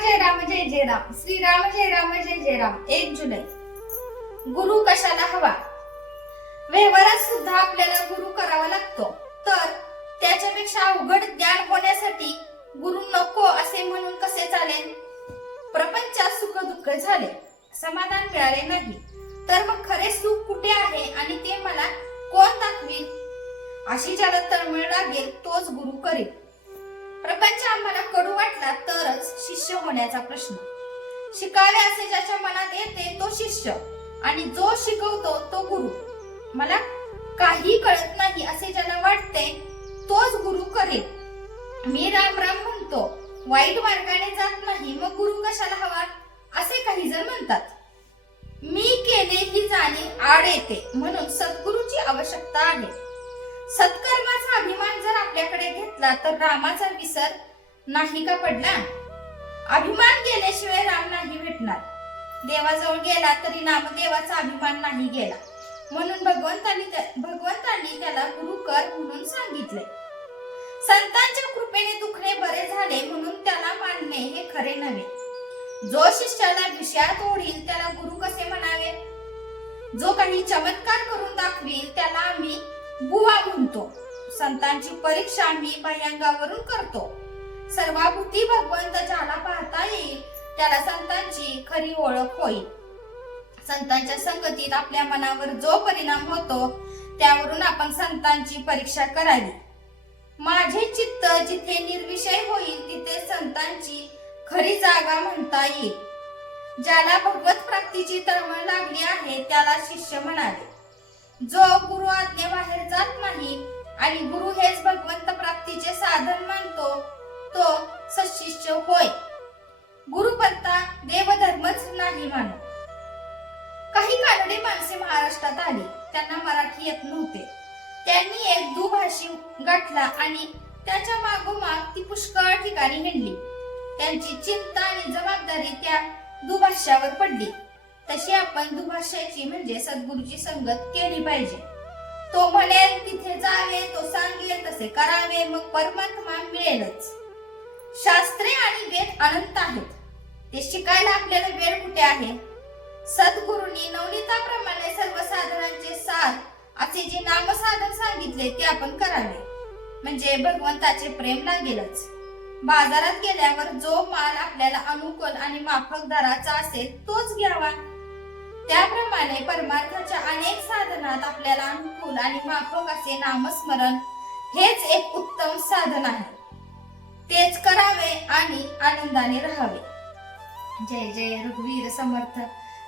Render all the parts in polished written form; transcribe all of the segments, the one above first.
जय जय राम श्रीराम जय जय राम 1 जुलै। गुरु कशाला हवा? व्यवहारात सुद्धा आपल्याला गुरु करावा लागतो, तर त्याच्यापेक्षा अवघड ज्ञान होण्यासाठी गुरु नको असे म्हणून कसे चालेल? प्रपंचात सुख दुःख झाले, समाधान मिळाले नाही, तर मग खरे सुख कुठे आहे आणि ते मला कोण दाखवील? अशी ज्याला तळमळ लागेल तोच गुरु करेल। प्रपंच आम्हाला कडू वाटला तरच शिष्य होण्याचा प्रश्न। शिकावे असे ज्याच्या मनात येते तो शिष्य आणि जो शिकवतो तो गुरु। मला काही कळत नाही असे ज्याला वाटते तोच गुरु करेल। मी राम राम म्हणतो, वाईट मार्गाने जात नाही, मग गुरु कशाला हवा असे काही जण म्हणतात। मी केले ही जाणीव आड येते, म्हणून सद्गुरूची आवश्यकता आहे। सत्कर्माचा अभिमान जर आपल्याकडे घेतला तर रामाचा विसर नाही का पडला? अभिमान गेल्याशिवाय राम नाही भेटणार। देवाजवळ गेला तरी नामदेवाचा अभिमान नाही गेला, म्हणून भगवंतांनी त्याला गुरु कर म्हणून सांगितले। संतांच्या कृपेने दुखणे बरे झाले म्हणून त्याला मानणे हे खरे नव्हे। जो शिष्याला विषयात ओढील त्याला गुरु कसे म्हणावे? जो काही चमत्कार करून दाखवील त्याला आम्ही बुवा म्हणतो। संतांची परीक्षा आम्ही बाह्यांगावरून करतो। सर्वाभूती भगवंत ज्याला पाहता येईल त्याला संतांची खरी ओळख होईल। संतांच्या संगतीत आपल्या मनावर जो परिणाम होतो त्यावरून आपण संतांची परीक्षा करावी। माझे चित्त जिथे निर्विषय होईल तिथे संतांची खरी जागा म्हणता येईल। ज्याला भगवत प्राप्तीची तळमळ लागली आहे त्याला शिष्य म्हणावे। जो गुरु आज्ञेबाहेर जात नाही आणि गुरु हेच भगवंत प्राप्तीचे साधन मानतो तो सशिष्य होय। गुरुपंथा देवधर्मच नाही मानो। काही कानडी माणसे महाराष्ट्रात आली, त्यांना मराठी येत नव्हते। त्यांनी एक दुभाषी गाठला आणि त्याच्या मागोमाग ती पुष्कळ ठिकाणी हिंडली। त्यांची चिंता आणि जबाबदारी त्या दुभाष्यावर पडली। तशी आपण दुभाष्याची म्हणजे सद्गुरूची संगत केली पाहिजे। तो म्हणेल तिथे जावे, तो सांगेल तसे करावे, मग परमात्मा मिळेलच। शास्त्रे आणि वेद अनंत आहेत, ते शिकायला आपल्याला वेळ कुठे आहे? सद्गुरूंनी नवनीताप्रमाणे सर्व साधनांचे सार असे जे नामसाधन सांगितले ते आपण करावे, म्हणजे भगवंताचे प्रेम लागेलच। बाजारात गेल्यावर जो माल आपल्याला अनुकूल आणि माफक दराचा असेल तोच घ्यावा। त्याप्रमाणे परमार्थाच्या अनेक साधनात आपल्याला अनुकूल आणि माफक असे नामस्मरण हेच एक उत्तम साधन आहे। तेच करावे आणि आनंदाने राहावे। जय जय रघुवीर समर्थ।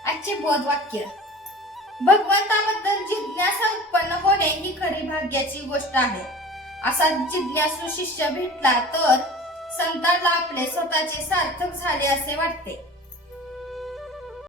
आजचे बोध वाक्य: भगवंताबद्दल जिज्ञासा उत्पन्न होणे ही खरी भाग्याची गोष्ट आहे। असा जिज्ञासू शिष्य भेटला तर संतांना आपले स्वतःचे सार्थक झाले असे वाटते।